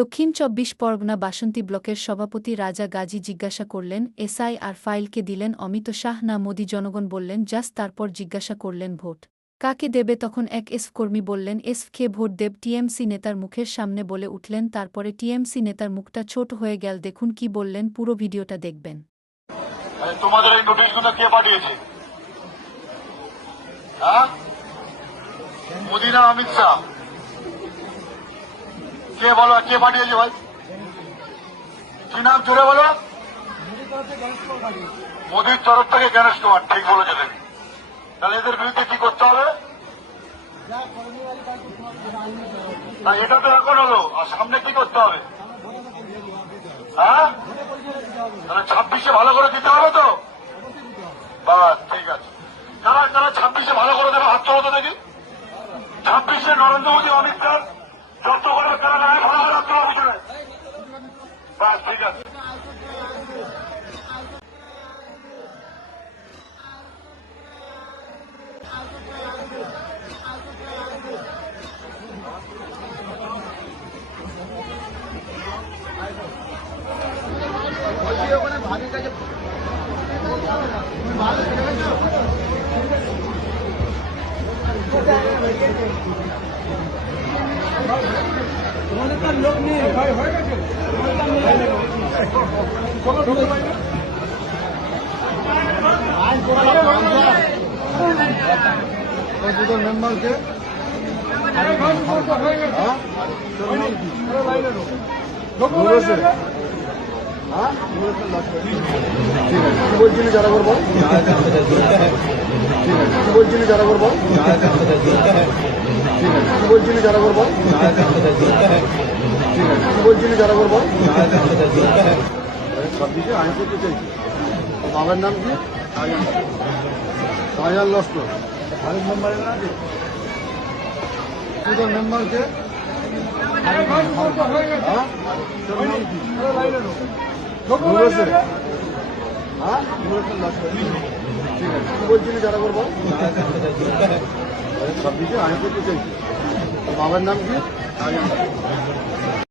দক্ষিণ ২৪ পরগনা বাসন্তী ব্লকের সভাপতি রাজা গাজী জিজ্ঞাসা করলেন এসআইআর ফাইলকে দিলেন অমিত শাহ না মোদি জনগণ বললেন জাস্ট তারপর জিজ্ঞাসা করলেন ভোট কাকে দেবে তখন এক এসএফ কর্মী বললেন এসএফকে ভোট দেব টিএমসি নেতার মুখের সামনে বলে উঠলেন তারপরে টিএমসি নেতার মুখটা ছোট হয়ে গেল দেখুন কি বললেন পুরো ভিডিওটা দেখবেন। তোমাদের এই নোটিশগুলো কে পাঠিয়েছে? হ্যাঁ, মোদি না অমিত শাহ? কে বলো, কে পাঠিয়েছে ভাই? কি নাম জোরে বলো? মোদির তরফ থেকে গণেশ কুমার, ঠিক বলেছে তুমি। তাহলে এদের বিরুদ্ধে কি করতে হবে? এটা তো এখন হলো, আর সামনে কি করতে হবে? হ্যাঁ, তাহলে 26-এ ভালো করে দিতে হবে তো। বাস, ঠিক আছে। কারা কারা 26-এ ভালো করে দেবে হাত তোলো তো দেখি। 26-এ নরেন্দ্র মোদী অমিত শাহ যত করে কারা ভালো করে হাত তোলা পিছনে। বাস, ঠিক আছে। ওখানে ভাবির কাছে লোক নেই হয়ে গেছে মেম্বারকে বলছিলি যারা করবো, বলছিলি যারা করবো, বলছিলি যারা করবো, বলছিলি যারা করবো। 26-এ আইন করতে চাইছি। বাবার নাম কি? শাহজাহান লস্কর। ভারত মেম্বারের নাম কি? মেম্বারকে বলছিলি যারা করবো, 26-এ আইন করতে চাইছি। বাবার নাম কি?